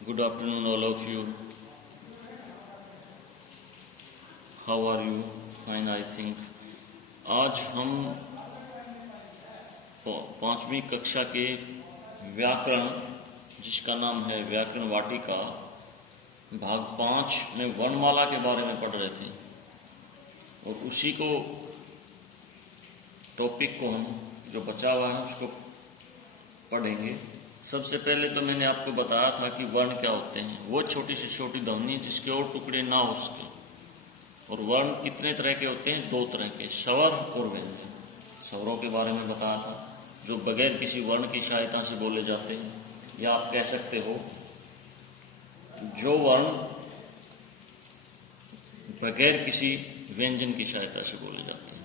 Good afternoon, all of you. How are you? Fine, I think. आज हम पांचवी कक्षा के व्याकरण, जिसका नाम है व्याकरण वाटिका, भाग 5 में वर्णमाला के बारे में पढ़ रहे थे और उसी को टॉपिक को हम जो बचा हुआ है उसको पढ़ेंगे। सबसे पहले तो मैंने आपको बताया था कि वर्ण क्या होते हैं। वो छोटी से छोटी ध्वनि जिसके और टुकड़े ना हो उसके। और वर्ण कितने तरह के होते हैं? 2 तरह के, स्वर और व्यंजन। स्वरों के बारे में बताया था, जो बगैर किसी वर्ण की सहायता से बोले जाते हैं, या आप कह सकते हो जो वर्ण बगैर किसी व्यंजन की सहायता से बोले जाते हैं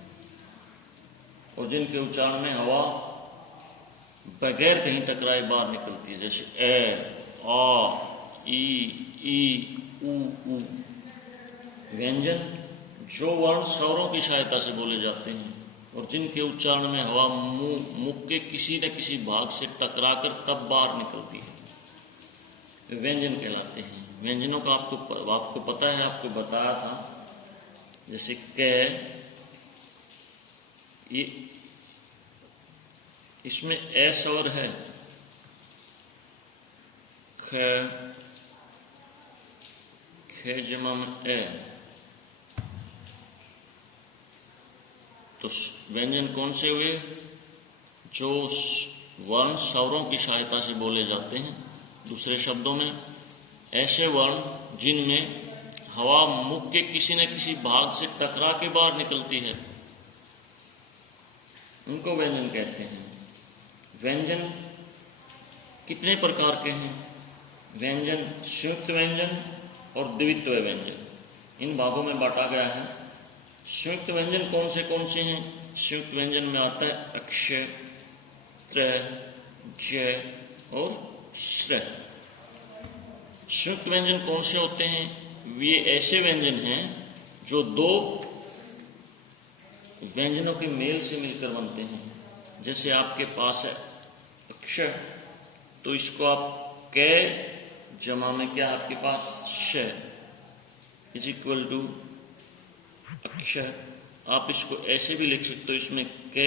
और जिनके उच्चारण में हवा बगैर कहीं टकराए बाहर निकलती है, जैसे ए, आ, ई, ऊ। व्यंजन जो वर्ण स्वरों की सहायता से बोले जाते हैं और जिनके उच्चारण में हवा मुख के किसी न किसी भाग से टकराकर तब बाहर निकलती है, व्यंजन कहलाते हैं। व्यंजनों का आपको पता है, आपको बताया था, जैसे क, ये इसमें ए स्वर है, ख जमा में ए, तो व्यंजन कौन से हुए? जो वर्ण स्वरों की सहायता से बोले जाते हैं। दूसरे शब्दों में ऐसे वर्ण जिनमें हवा मुख के किसी न किसी भाग से टकरा के बाहर निकलती है, उनको व्यंजन कहते हैं। व्यंजन कितने प्रकार के हैं? व्यंजन संयुक्त व्यंजन और द्वित्व व्यंजन, इन भागों में बांटा गया है। संयुक्त व्यंजन कौन से हैं? संयुक्त व्यंजन में आता है अक्ष, त्र, ज और श्र। संयुक्त व्यंजन कौन से होते हैं? वे ऐसे व्यंजन हैं जो 2 व्यंजनों के मेल से मिलकर बनते हैं। जैसे आपके पास है अक्षर, तो इसको आप क जमा में क्या आपके पास श इज इक्वल टू अक्षर। आप इसको ऐसे भी लिख सकते हो, इसमें क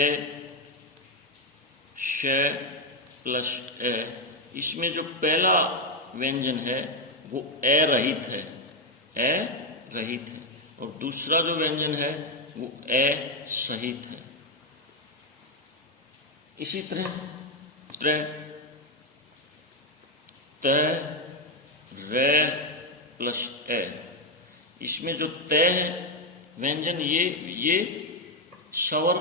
श प्लस ए। इसमें जो पहला व्यंजन है वो ए रहित है, ए रहित है, और दूसरा जो व्यंजन है वो ए सहित है। इसी तरह त्र, त, रे प्लस ए, इसमें जो त है व्यंजन, ये स्वर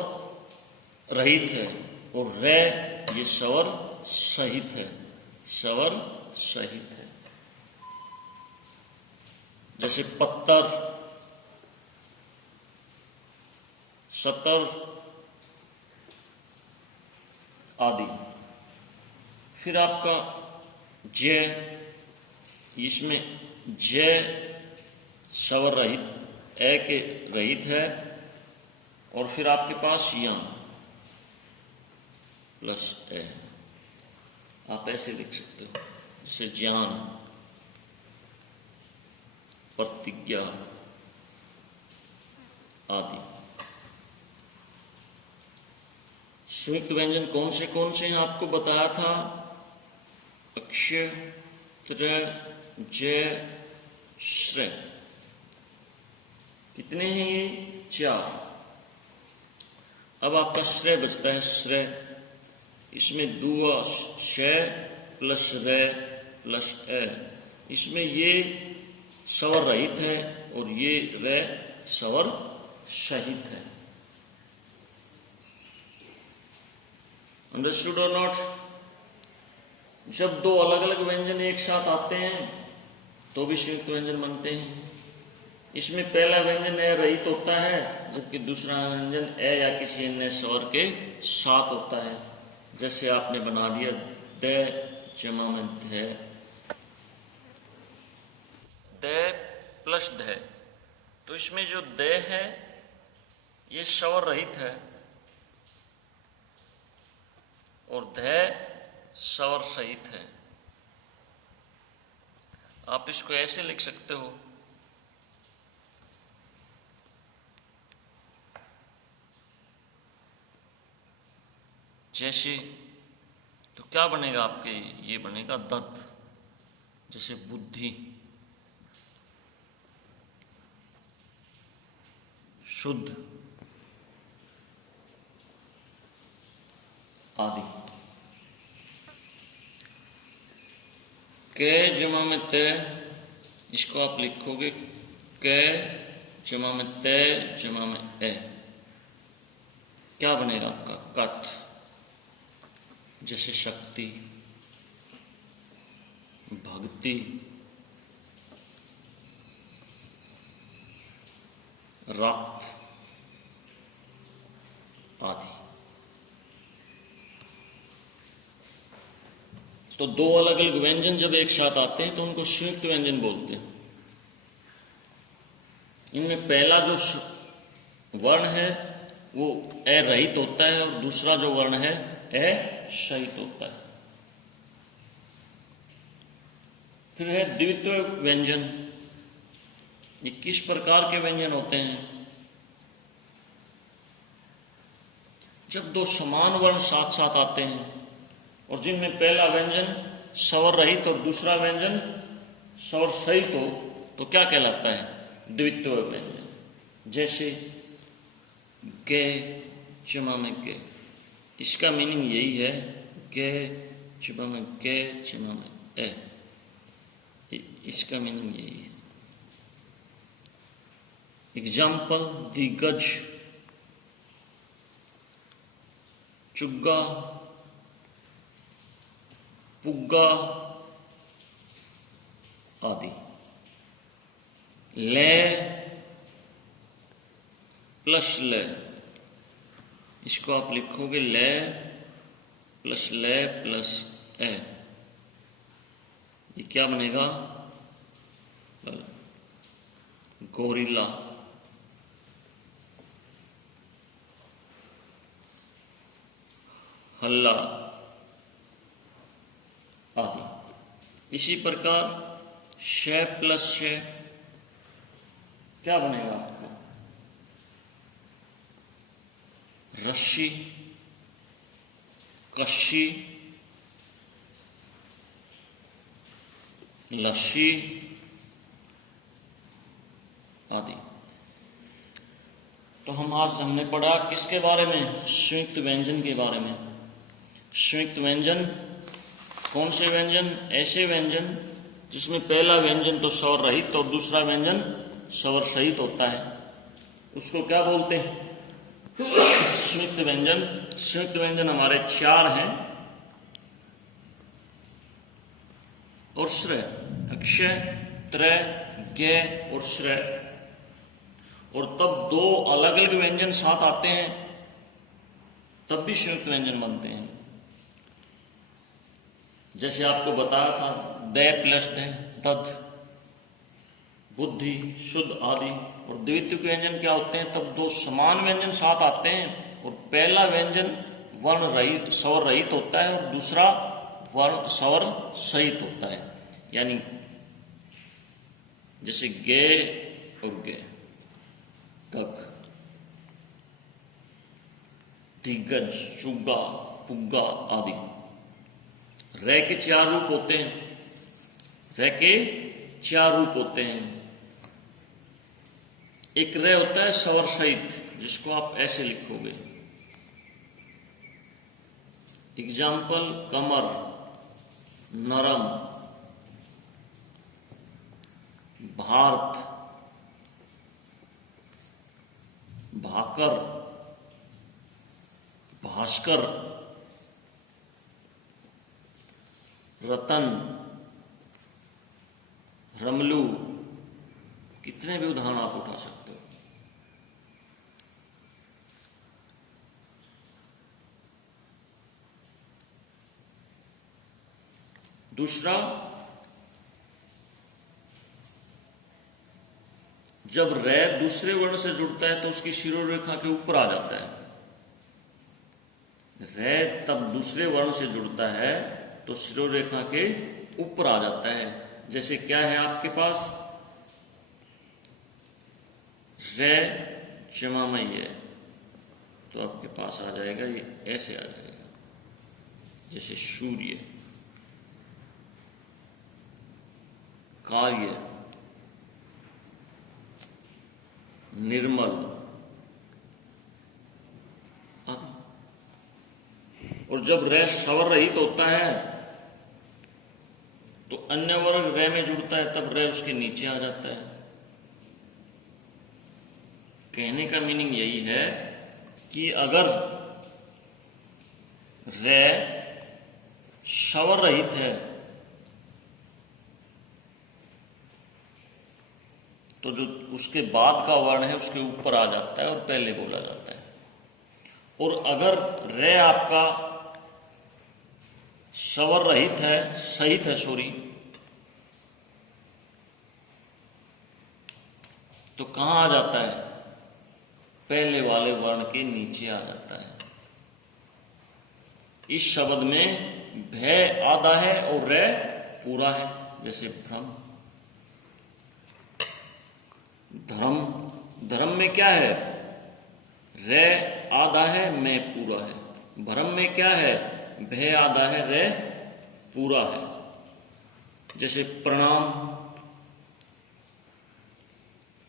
रहित है, और रे ये स्वर सहित है, स्वर सहित है। जैसे पत्थर, सतर आदि। फिर आपका ज, इसमें ज स्वर रहित, ए के रहित है, और फिर आपके पास यम प्लस ए। आप ऐसे लिख सकते हो, जैसे ज्ञान, प्रतिज्ञा आदि। संयुक्त व्यंजन कौन से हैं आपको बताया था? अक्ष, त्र, ज, श्र। कितने हैं ये? 4। अब आपका श्र बचता है, श्र। इसमें दुआ श प्लस रे प्लस ए, इसमें ये स्वर रहित है और ये रे स्वर सहित है। अंडरस्टूड और नॉट? जब 2 अलग अलग व्यंजन एक साथ आते हैं तो भी संयुक्त व्यंजन बनते हैं। इसमें पहला व्यंजन ए रहित होता है, जबकि दूसरा व्यंजन ए या किसी अन्य स्वर के साथ होता है। जैसे आपने बना दिया द जमा में ध, द प्लस ध, तो इसमें जो द है ये स्वर रहित है और ध स्वर सहित है। आप इसको ऐसे लिख सकते हो, जैसे, तो क्या बनेगा आपके, ये बनेगा दत्त, जैसे बुद्धि, शुद्ध आदि। कै जमा में तय, इसको आप लिखोगे कै जमा में तय जमा में ए, क्या बनेगा आपका कथ, जैसे शक्ति, भक्ति, रक्त आदि। तो दो अलग अलग व्यंजन जब एक साथ आते हैं तो उनको संयुक्त व्यंजन बोलते हैं। इनमें पहला जो वर्ण है वो ए रहित होता है और दूसरा जो वर्ण है ए सहित होता है। फिर है द्वित्व व्यंजन। ये किस प्रकार के व्यंजन होते हैं? जब दो समान वर्ण साथ साथ आते हैं और जिनमें पहला व्यंजन स्वर रहित और दूसरा व्यंजन स्वर सहित हो तो क्या कहलाता है? द्वित्व व्यंजन। जैसे गे जमा में गे, इसका मीनिंग यही है, गे जमा में गे जमा में ए, इसका मीनिंग यही है। एग्जाम्पल, दिग्गज, चुग्गा, पुग्गा आदि। ले प्लस ले, इसको आप लिखोगे ले प्लस ए, ये क्या बनेगा? गोरिल्ला। हल्ला आदि। इसी प्रकार शे प्लस शे क्या बनेगा आपको? रस्सी, कश्शी, लस्सी आदि। तो हमने पढ़ा किसके बारे में? संयुक्त व्यंजन के बारे में। संयुक्त व्यंजन कौन से व्यंजन? ऐसे व्यंजन जिसमें पहला व्यंजन तो स्वर रहित और दूसरा व्यंजन स्वर सहित होता है, उसको क्या बोलते हैं? संयुक्त व्यंजन। संयुक्त व्यंजन हमारे चार हैं, और श्रेय, अक्षय, त्रय, ज्ञ और श्रेय। और तब दो अलग अलग व्यंजन साथ आते हैं तब भी संयुक्त व्यंजन बनते हैं। जैसे आपको बताया था, दय प्लस दय, दध, बुद्धि, शुद्ध आदि। और द्वित्व व्यंजन क्या होते हैं? तब दो समान व्यंजन साथ आते हैं और पहला व्यंजन वर्ण रहित स्वर रहित होता है और दूसरा वर्ण स्वर सहित होता है। यानी जैसे गे और गे, गग, दिग्गज, चुग्गा, पुग्गा आदि। रे के चार रूप होते हैं, रे के चार रूप होते हैं। एक रे होता है स्वर सहित, जिसको आप ऐसे लिखोगे। एग्जाम्पल, कमर, नरम, भारत, भाकर, भास्कर, रतन, रमलू। कितने भी उदाहरण आप उठा सकते हो। दूसरा, जब रे दूसरे वर्ण से जुड़ता है तो उसकी शिरोरेखा के ऊपर आ जाता है। रे तब दूसरे वर्ण से जुड़ता है तो शिरोरेखा के ऊपर आ जाता है। जैसे क्या है आपके पास, रे जमा में ये, तो आपके पास आ जाएगा ये ऐसे आ जाएगा, जैसे सूर्य, कार्य, निर्मल आदि। और जब रे स्वर रहित होता है तो अन्य वर्ग रे में जुड़ता है, तब रे उसके नीचे आ जाता है। कहने का मीनिंग यही है कि अगर रे स्वर रहित है तो जो उसके बाद का वर्ण है उसके ऊपर आ जाता है और पहले बोला जाता है। और अगर रे आपका स्वर रहित है, सहित है सॉरी, तो कहां आ जाता है, पहले वाले वर्ण के नीचे आ जाता है। इस शब्द में भय आधा है और रे पूरा है, जैसे भ्रम। धर्म, धर्म में क्या है, रे आधा है, मैं पूरा है। भ्रम में क्या है, भय आधा है, रे पूरा है। जैसे प्रणाम,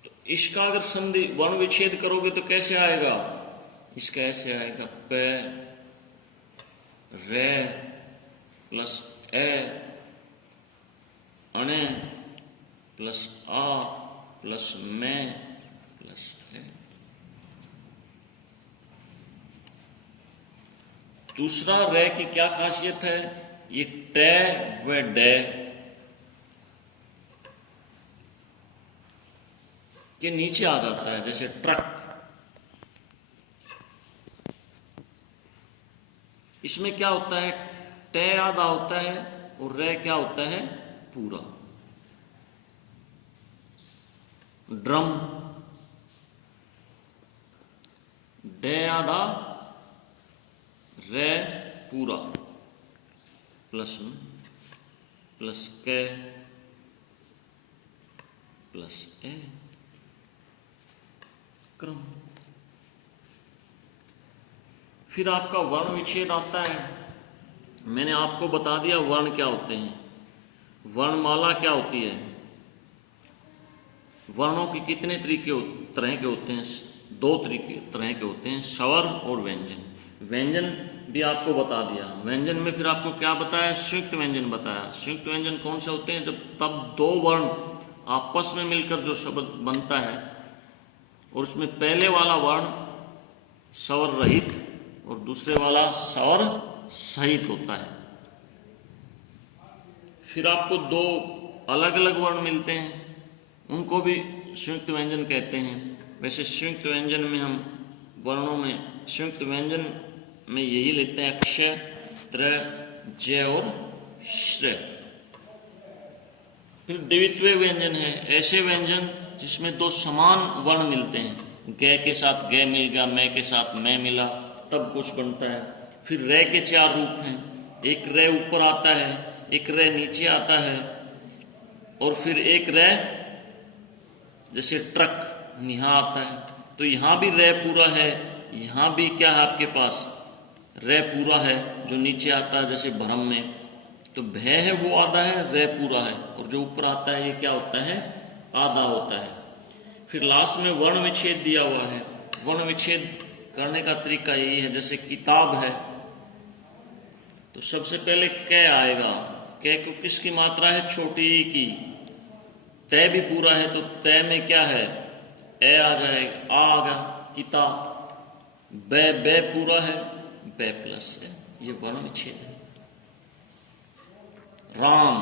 तो इसका अगर संधि वर्ण विच्छेद करोगे तो कैसे आएगा, इसका ऐसे आएगा, पे रे प्लस ए अणे प्लस आ प्लस में प्लस है। दूसरा रे की क्या खासियत है, ये टे व डे के नीचे आ जाता है, जैसे ट्रक। इसमें क्या होता है, टे आधा होता है और रे क्या होता है, पूरा। ड्रम, डे आधा, रे पूरा, प्लस में प्लस के प्लस ए, क्रम। फिर आपका वर्ण विच्छेद आता है। मैंने आपको बता दिया वर्ण क्या होते हैं, वर्णमाला क्या होती है। वर्णों के कितने तरह के होते हैं, दो तरह के होते हैं, स्वर और व्यंजन। व्यंजन भी आपको बता दिया। व्यंजन में फिर आपको क्या बताया, संयुक्त व्यंजन बताया। संयुक्त व्यंजन कौन से होते हैं, जब तब दो वर्ण आपस में मिलकर जो शब्द बनता है और उसमें पहले वाला वर्ण स्वर रहित और दूसरे वाला स्वर सहित होता है। फिर आपको दो अलग अलग वर्ण मिलते हैं, उनको भी संयुक्त व्यंजन कहते हैं। वैसे संयुक्त व्यंजन में हम वर्णों में संयुक्त व्यंजन में यही लेते हैं, अक्षय, त्रय, जय और श्रेय। फिर द्वित्वीय व्यंजन है, ऐसे व्यंजन जिसमें दो समान वर्ण मिलते हैं। गे के साथ गे मिल गया, मैं के साथ मैं मिला, तब कुछ बनता है। फिर रे के चार रूप हैं, एक रे ऊपर आता है, एक रे नीचे आता है, और फिर एक रे जैसे ट्रक यहाँ आता है। तो यहाँ भी रे पूरा है, यहाँ भी क्या है आपके पास, रे पूरा है जो नीचे आता है, जैसे भ्रम में। तो भय है वो आधा है, रे पूरा है, और जो ऊपर आता है ये क्या होता है, आधा होता है। फिर लास्ट में वर्ण विच्छेद दिया हुआ है। वर्ण विच्छेद करने का तरीका यही है, जैसे किताब है तो सबसे पहले कै आएगा। कै को किसकी मात्रा है, छोटी ई की। तय भी पूरा है तो तय में क्या है, ए आ जाएगा, आ गया किताब। बे बे पूरा है, बे प्लस है, ये वर्ण विच्छेद है। राम,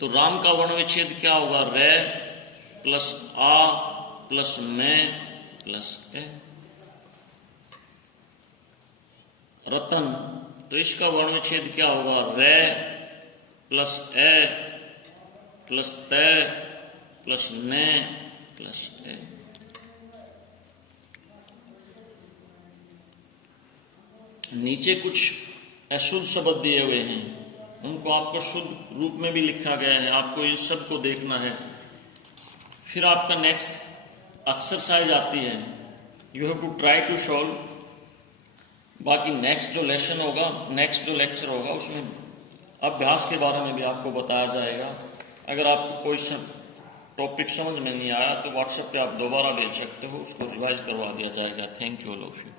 तो राम का वर्ण विच्छेद क्या होगा, रे प्लस आ प्लस में प्लस ए। रतन, तो इसका वर्ण विच्छेद क्या होगा, रे प्लस ए प्लस तय प्लस ने प्लस ए। नीचे कुछ अशुद्ध शब्द दिए हुए हैं, उनको आपको शुद्ध रूप में भी लिखा गया है, आपको इस सब को देखना है। फिर आपका नेक्स्ट एक्सरसाइज आती है, you have to try to solve. बाकी नेक्स्ट जो लेसन होगा, नेक्स्ट जो लेक्चर होगा, उसमें अभ्यास के बारे में भी आपको बताया जाएगा। अगर आपको कोई टॉपिक समझ में नहीं आया तो व्हाट्सएप पे आप दोबारा भेज सकते हो, उसको रिवाइज करवा दिया जाएगा। Thank you all of you.